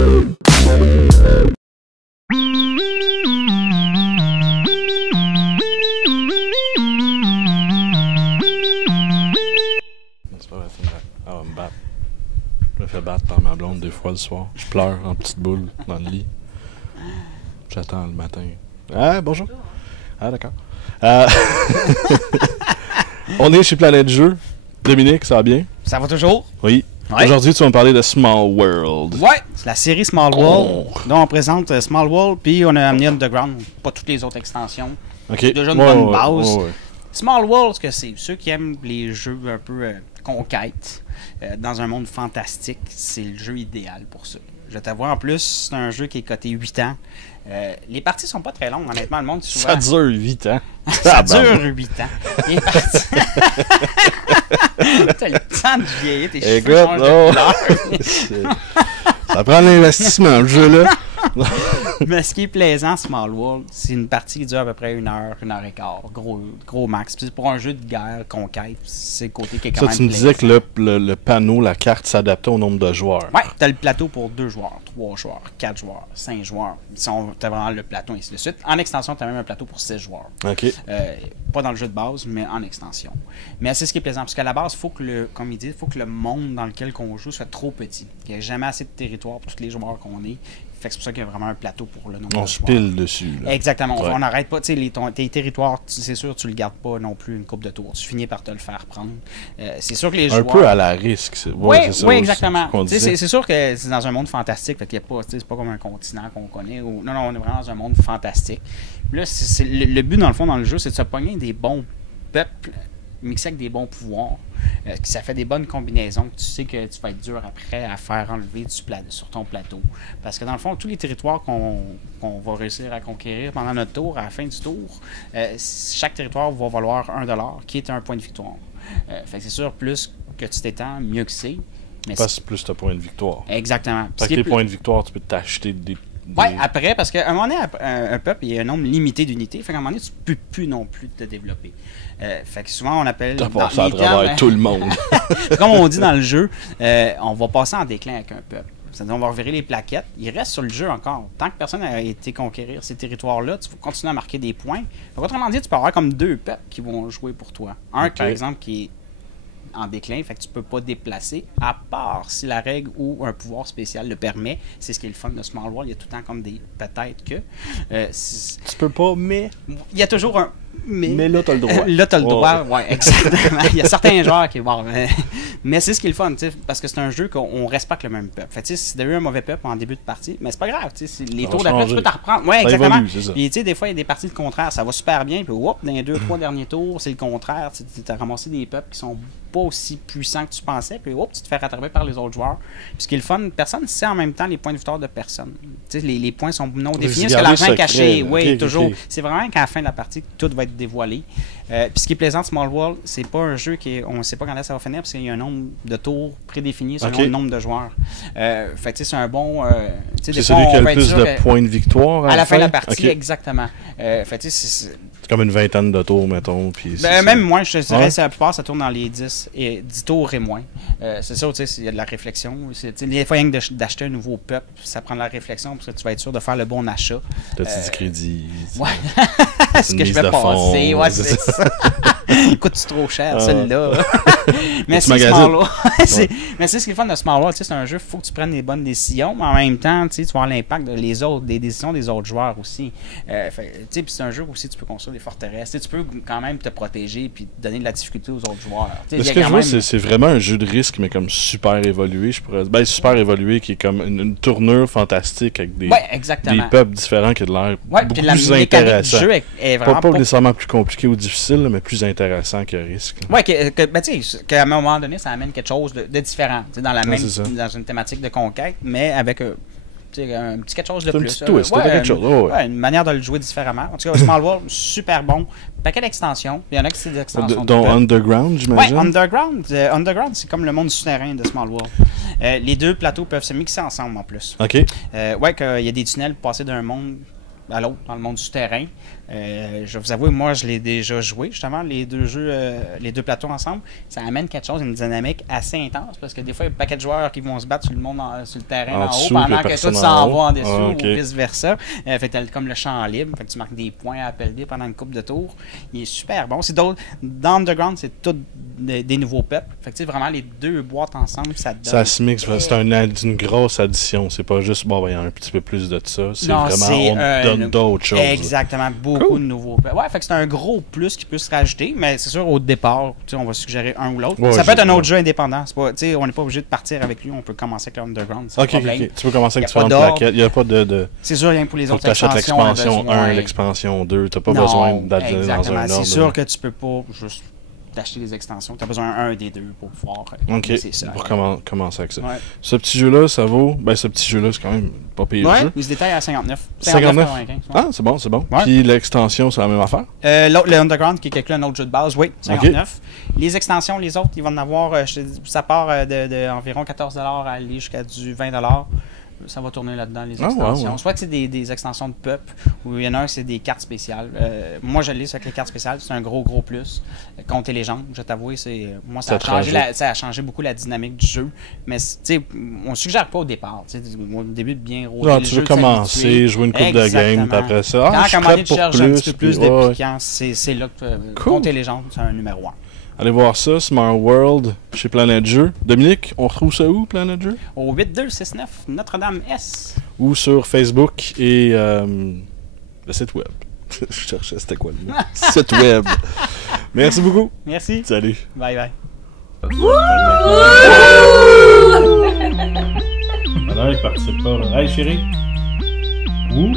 Je me fais battre par ma blonde des fois le soir. Je pleure en petite boule dans le lit. J'attends le matin. Ah, bonjour. Ah, d'accord. On est chez Planète Jeux. Dominique, ça va bien? Ça va toujours? Oui. Ouais. Aujourd'hui, tu vas me parler de Small World. Ouais, c'est la série Small World. Donc, on présente Small World, puis on a amené Underground, pas toutes les autres extensions. OK. C'est déjà une bonne base. Small World, ce que c'est? Ceux qui aiment les jeux un peu conquête, dans un monde fantastique, c'est le jeu idéal pour ça. Je vais t'avouer, en plus, c'est un jeu qui est coté 8 ans. Les parties sont pas très longues, honnêtement. Le monde, souvent... Ça dure 8 ans. Ça dure 8 ans. Les parties... T'as le temps de vieillir, tes cheveux changent de couleur. Ça prend l'investissement, le jeu-là. Mais ce qui est plaisant, Small World, c'est une partie qui dure à peu près 1 heure, 1 heure et quart. Gros max. Puis pour un jeu de guerre, conquête, c'est le côté qui est quand même tu me disais que le panneau, la carte s'adaptait au nombre de joueurs. Ouais, t'as le plateau pour 2 joueurs, 3 joueurs, 4 joueurs, 5 joueurs. T'as vraiment le plateau, ainsi de suite. En extension, t'as même un plateau pour 6 joueurs. OK. Pas dans le jeu de base, mais en extension. Mais c'est ce qui est plaisant, parce qu'à la base, comme il dit, il faut que le monde dans lequel on joue soit trop petit. Il n'y a jamais assez de territoire pour tous les joueurs qu'on est. Fait que c'est pour ça qu'il y a vraiment un plateau pour le nombre de joueurs. On se pile dessus. Là. Exactement. Ouais. On n'arrête pas. Tes territoires, c'est sûr, tu le gardes pas non plus une coupe de tours. Tu finis par te le faire prendre. C'est sûr que les joueurs... Un peu à la risque. Oui, exactement. C'est sûr que c'est dans un monde fantastique. Fait qu'il y a pas, c'est pas comme un continent qu'on connaît. Non, on est vraiment dans un monde fantastique. Là, le but, dans le fond, dans le jeu, c'est de se pogner des bons peuples mixé avec des bons pouvoirs, ça fait des bonnes combinaisons que tu sais que tu vas être dur après à faire enlever sur ton plateau. Parce que dans le fond, tous les territoires qu'on va réussir à conquérir pendant notre tour, à la fin du tour, chaque territoire va valoir 1$, qui est un point de victoire. Fait que c'est sûr, plus que tu t'étends, mieux que c'est. Parce que plus tu as points de victoire. Exactement. Parce que les points de victoire, tu peux t'acheter des... Oui, après, parce qu'à un moment donné, un peuple, il y a un nombre limité d'unités. Fait qu'à un moment donné, tu ne peux plus non plus te développer. Fait que souvent, on appelle... T'as passé à travers tout le monde. Comme on dit dans le jeu, on va passer en déclin avec un peuple. C'est-à-dire, on va revirer les plaquettes. Il reste sur le jeu encore. Tant que personne n'a été conquérir ces territoires-là, tu vas continuer à marquer des points. Fait autrement dit, tu peux avoir comme 2 peuples qui vont jouer pour toi. Un, par exemple, qui est en déclin, fait que tu peux pas déplacer, à part si la règle ou un pouvoir spécial le permet. C'est ce qui est le fun de Small World. Il y a tout le temps comme des peut-être que. Tu peux pas, mais. Il y a toujours un. Mais là, t'as le droit. Là, t'as le droit, ouais, exactement. Il y a certains joueurs qui vont. Mais c'est ce qui est le fun, parce que c'est un jeu qu'on respecte le même peuple. Fait que si tu as eu un mauvais peuple en début de partie, mais c'est pas grave. Les tours d'après, tu peux t'en reprendre. Ouais, exactement. Évolue, puis, des fois, il y a des parties de contraire. Ça va super bien. Puis, dans les 2-3 derniers tours, c'est le contraire. Tu as ramassé des peuples qui sont pas aussi puissants que tu pensais. Puis, tu te fais rattraper par les autres joueurs. Puis, ce qui est le fun, personne ne sait en même temps les points de victoire de personne. Les points sont non définis parce que l'argent est caché. Oui, toujours. Okay. C'est vraiment qu'à la fin de la partie, tout va être dévoilé. Puis ce qui est plaisant de Small World, c'est pas un jeu on ne sait pas quand ça va finir parce qu'il y a un nombre de tours prédéfini selon le nombre de joueurs. Fait que c'est un bon. C'est celui qui a le plus de points de victoire à la fin de la partie, exactement. Fait c'est comme une vingtaine de tours, mettons. Puis même moins, je te dirais, la plupart, ça tourne dans les 10 tours et moins. C'est ça, il y a de la réflexion. Des fois, il y a d'acheter un nouveau peuple, ça prend de la réflexion parce que tu vas être sûr de faire le bon achat. T'as-tu du crédit? Ouais. Ce que je vais passer, ouais, c'est ça. Coûte-tu trop cher, celui-là? Mais c'est Small World. Mais c'est ce qui est le fun de Small World, c'est un jeu, il faut que tu prennes les bonnes décisions, mais en même temps, tu vas avoir l'impact des décisions des autres joueurs aussi. Puis c'est un jeu aussi, tu peux construire des forteresses. Tu peux quand même te protéger puis donner de la difficulté aux autres joueurs. Ce que je vois, c'est vraiment un jeu de risque, mais comme super évolué, je pourrais dire. Super évolué, qui est comme une tournure fantastique avec des peuples différents qui a de l'air beaucoup plus intéressant. Du jeu est vraiment pas nécessairement plus compliqué ou difficile, mais plus intéressant que risque. Oui, qu'à un moment donné, ça amène quelque chose de différent, dans une thématique de conquête, mais avec un petit quelque chose de plus. Une manière de le jouer différemment. En tout cas, Small World, super bon. Paquet d'extensions. Il y en a qui c'est des extensions. Dont Underground, j'imagine? Oui, Underground, c'est comme le monde souterrain de Small World. Les 2 plateaux peuvent se mixer ensemble en plus. OK. Il y a des tunnels pour passer d'un monde à l'autre, dans le monde du terrain. Je vais vous avouer, moi, je l'ai déjà joué, justement, les deux jeux, les deux plateaux ensemble. Ça amène quelque chose, une dynamique assez intense, parce que des fois, il y a un paquet de joueurs qui vont se battre sur le terrain en haut, pendant que tout s'en va en dessous, ou vice-versa. Fait que t'as comme le champ libre, fait que tu marques des points à appel D pendant une couple de tours. Il est super bon. Dans Underground, c'est tout des nouveaux peuples. Fait que vraiment, les deux boîtes ensemble, ça donne... Ça se mixe, c'est une grosse addition. C'est pas juste, il y a un petit peu plus de ça. C'est vraiment, on donne d'autres choses. Exactement, beaucoup de nouveaux peuples. Ouais, fait que c'est un gros plus qui peut se rajouter, mais c'est sûr, au départ, on va suggérer un ou l'autre. Ça peut être un autre jeu indépendant. On n'est pas obligé de partir avec lui, on peut commencer avec l'Underground. Ok, tu peux commencer avec différentes plaquettes. Il n'y a pas de... C'est sûr, rien pour les autres expansions. Tu achètes l'expansion 1, l'expansion 2. Tu n'as pas besoin d'aller dans un ordre. C'est sûr que tu peux pas juste d'acheter des extensions. Tu as besoin d'un des deux pour pouvoir commencer avec ça. Ouais. Ce petit jeu-là, ça vaut... ce petit jeu-là, c'est quand même pas pire jeu. Il se détaille à 59. 59? Ah, c'est bon. Ouais. Puis l'extension, c'est la même affaire? Le Underground, qui est un autre jeu de base, 59. Okay. Les extensions, les autres, ils vont en avoir... ça part d'environ 14$ à aller jusqu'à du 20$. Ça va tourner là-dedans, les extensions. Soit que c'est des extensions de peuple, ou il y en a un, c'est des cartes spéciales. Moi, je le lis avec les cartes spéciales. C'est un gros plus. Contre les légendes, je t'avoue, moi, ça a changé beaucoup la dynamique du jeu. Mais, on ne suggère pas au départ. Au début, de bien rôder le jeu. Tu veux commencer, jouer une coupe de game, puis après ça, quand à un moment donné, tu cherches un petit peu plus de piquant, c'est là que Contre les légendes, c'est un numéro 1. Allez voir ça, Smart World, chez Planète Jeux. Dominique, on retrouve ça où, Planète Jeux? Au 8269 Notre-Dame-S. Ou sur Facebook et le site web. Je cherchais c'était quoi le mot. Site web. Merci beaucoup. Merci. Salut. Bye bye. Alors, il participe pas. Hey chérie. Où?